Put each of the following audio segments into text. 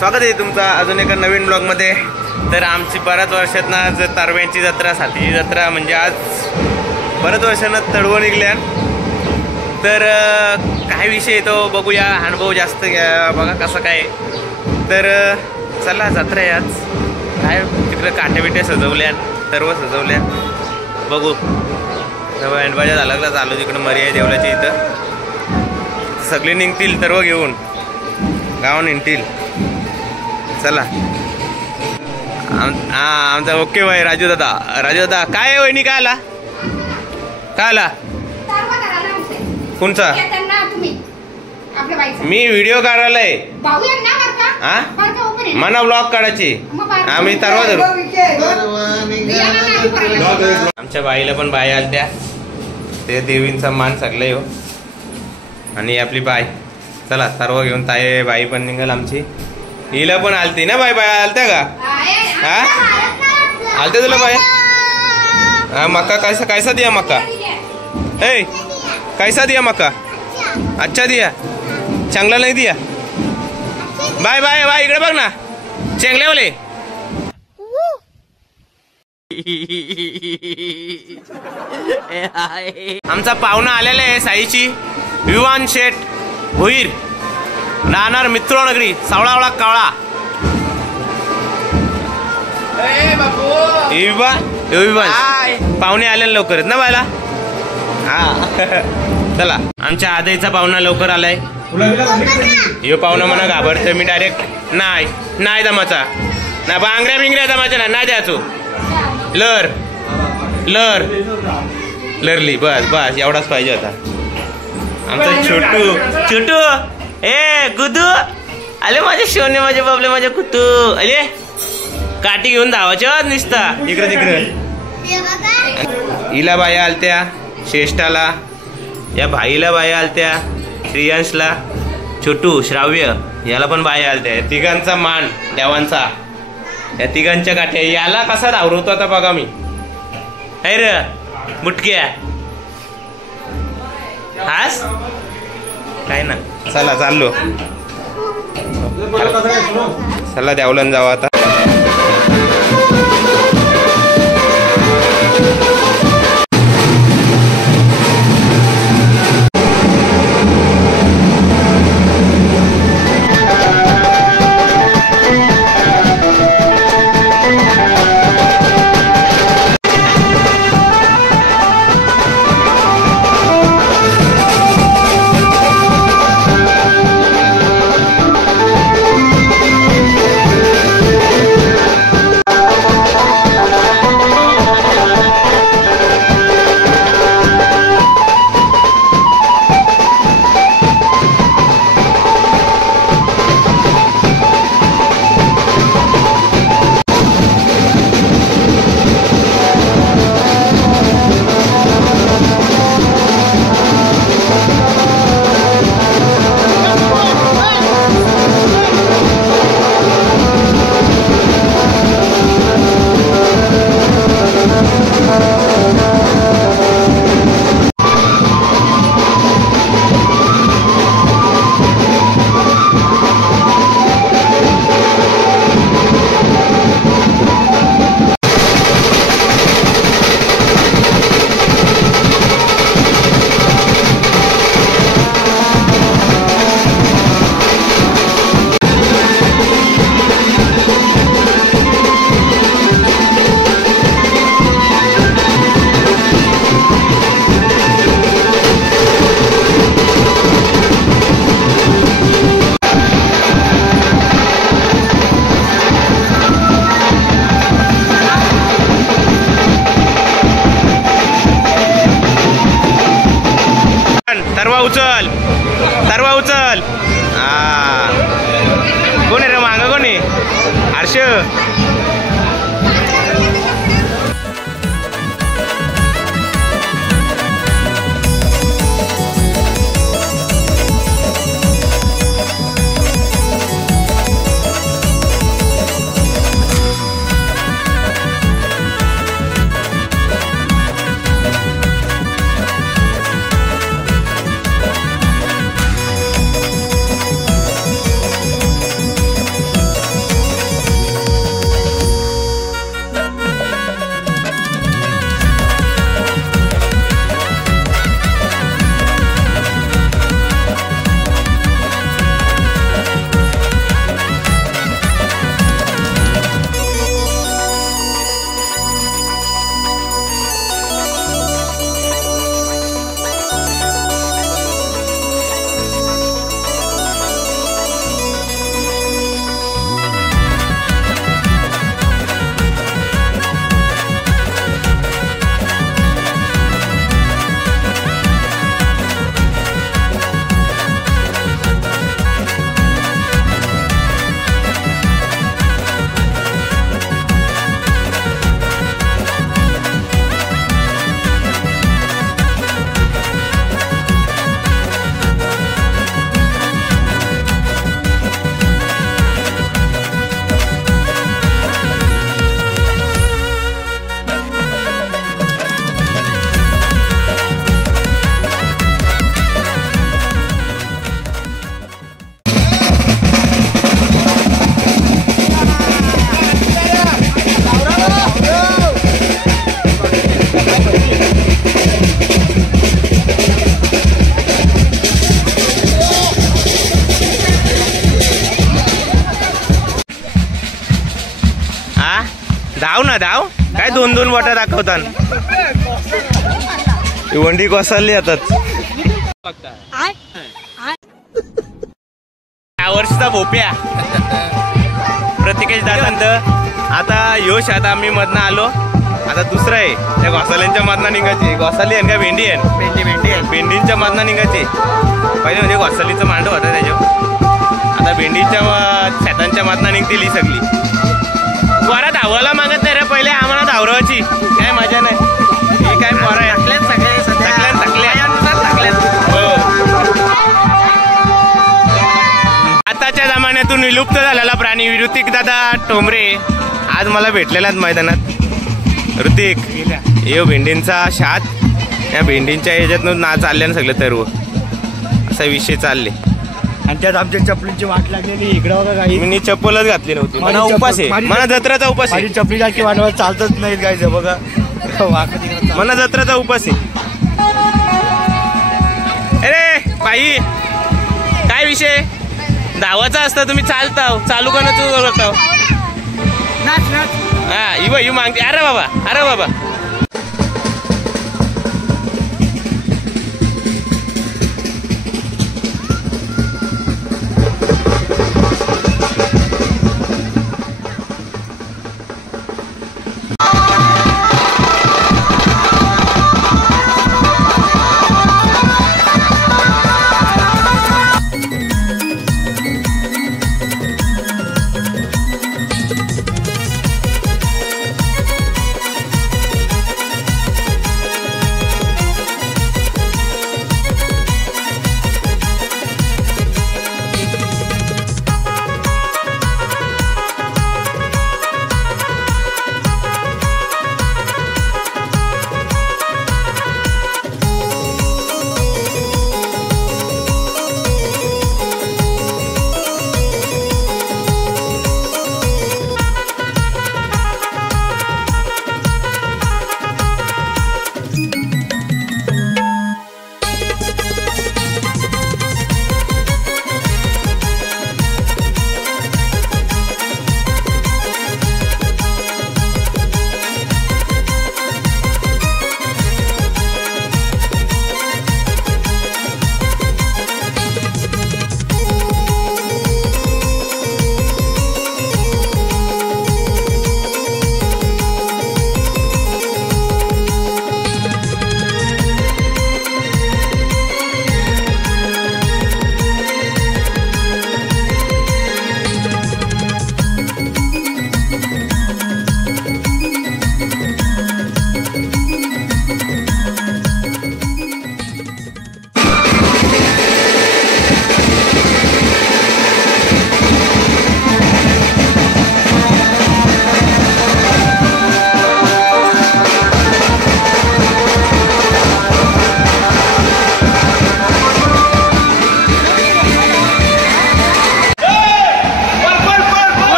स्वागत आहे तुमचं अजून एका नवीन ब्लॉगमध्ये। तर आमची बऱ्याच वर्षातनं आज तारव्यांची जत्रा, साथीची जत्रा, म्हणजे आज बऱ्याच वर्षानं तडवं निघल्या। तर काय विषय तो बघूया, अनुभव जास्त घ्या बघा कसं काय। तर चला जत्रा आहे आज, काय तिकडे काट्या सजवल्या, सर्व सजवल्या, बघू। हँडबाजा झाला चालू तिकडं मर्यादा देवळाच्या इथं सगळे निघतील, सर्व घेऊन गावात निघतील। चला आमचा ओके भाई राजू दादा काय आहे वहिनी, काय आला कोणचा? मी व्हिडिओ काढायलाय मना ब्लॉग काढायची, आम्ही तरवा धरू। आमच्या बाईला पण बाई आलत्या, ते देवींचा मान सगळे हो। आणि आपली बाई, चला सर्व घेऊन ताई बाई पण निघाल आमची। हिला पण आलती ना बाई आलत्या का? हा आलत्या तुला बाई? हा मक्का कैसा दिया मक्का? ए कैसा दिया मक्का? अच्छा दिया, चांगला नाही दिया? बाय बाय बाय, इकडे बघ ना, चांगले बोले। आमचा पाहुणा आलेला आहे साईची, विवान शेठ भोईर, राहणार मित्रोनगरी, सावळावळा कावळा। पाहुणे आले लवकरच ना बायला। हा चला, आमच्या आदईचा पाहुणा लवकर आलाय। यो पाहुणा म्हणा घाबरतो, मी डायरेक्ट नाही जमाचा ना, बांगड्या बिंगड्या जमाच्या नाही द्याचो। लरली बस एवढाच पाहिजे होता। आमचा छोटू ए गुदू आले, माझे शोने, माझे बाबले, माझे कुतू अरे, काठी घेऊन धावाच्या निसता इकडे तिकडे। हिला बाया आलत्या, श्रेष्ठाला, या भाईला बाया आलत्या, श्रेयांशला, छोटू श्राव्य याला पण बाया आलत्या। तिघांचा मान देवांचा, या तिघांच्या काठ्या। याला कसा धावरवतो आता बघा मी, है र मुटक्या हास काय ना। चला चाललो, चला देवलन जाऊ आता। तरवा उचल कोण रे माग, कोण आहे? हर्ष धाव ना धाव, काय 2-2 बोटा दाखवतात. वंडी कोसळली आता. या वर्षीचा भोप्या प्रतिकेश दादांत. आता योश आता आम्ही मधनं आलो, आता दुसरं आहे त्या घोसाल्यांच्या मधनं निघायचे. घोसाली आहे का भेंडी आहे? भेंडींच्या मधनं निघायचे. पहिले म्हणजे घोसालीचं मांडव होता त्याच्यावर, आता भेंडीच्या शेतांच्या मधनं निघतील ही सगळी. पोरा धावायला मागत नाही रे, पहिले आम्हाला धावरावाची काय मजा नाही. हे काय पोरा आताच्या जमान्यातून विलुप्त झालेला प्राणी ऋतिक दादा टोमरे आज मला भेटलेलाच मैदानात. ऋतिक, यो भेंडींचा शात, या भेंडींच्या ह्याच्यातून ना चालल्यानं सगळं सर्व असा विषय चालले. आणि त्यात आमच्या चपलीची वाट लागलेली इकडं बघा. काही मी चप्पलच घातली नव्हती, मला उपास आहे, मला जत्राचा उपास आहे. चपली जास्त वाटवर चालतच नाहीत काय बघा. मला जत्राचा उपास आहे. अरे बाई, काय विषय धावाचा असता, तुम्ही चालताव चालू का करताव? हा ही मागते. अरे बाबा, अरे बाबा.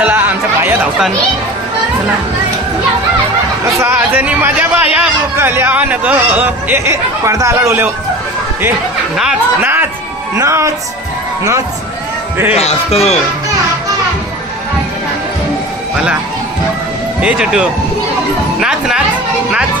चला आमच्या बाया धावतान. चला साजनी माझ्या बाया कल्याण ग. ए पडदा आला डोले. ए नाच नाच नाच नाच. मला ए छोटू नाच नाच नाच.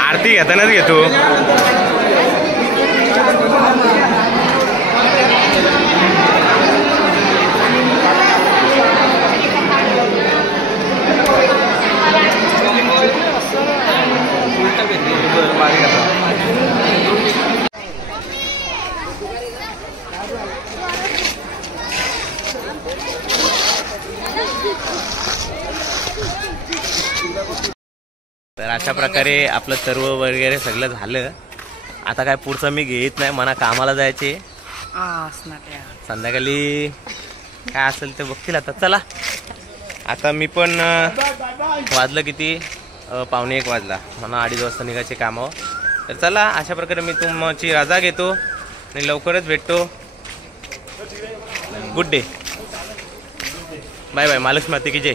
आरती घेतानाच घेतो. तर अशा प्रकारे आपलं सर्व वगैरे सगळं झालं. आता काय पुढचं मी घेत नाही, मला कामाला जायचे. संध्याकाळी काय असेल ते बघतील. आता चला आता मी पण वाजलं किती 1:45 वाजला, मला 2:30 वाजता निघायचे कामावर. तर चला अशा प्रकारे मी तुमची रजा घेतो आणि लवकरच भेटतो. Good day, bye bye. Mahalakshmi माते की जय.